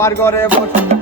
ঘরে বাস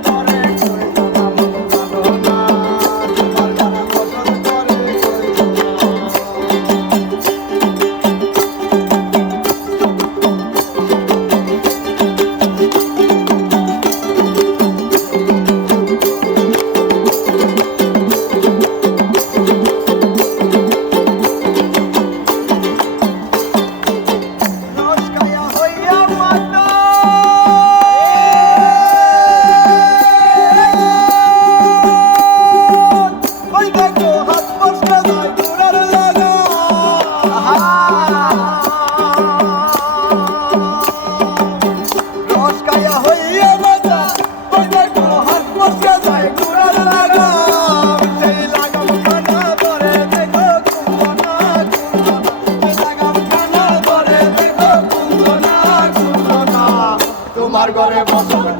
করে বসবে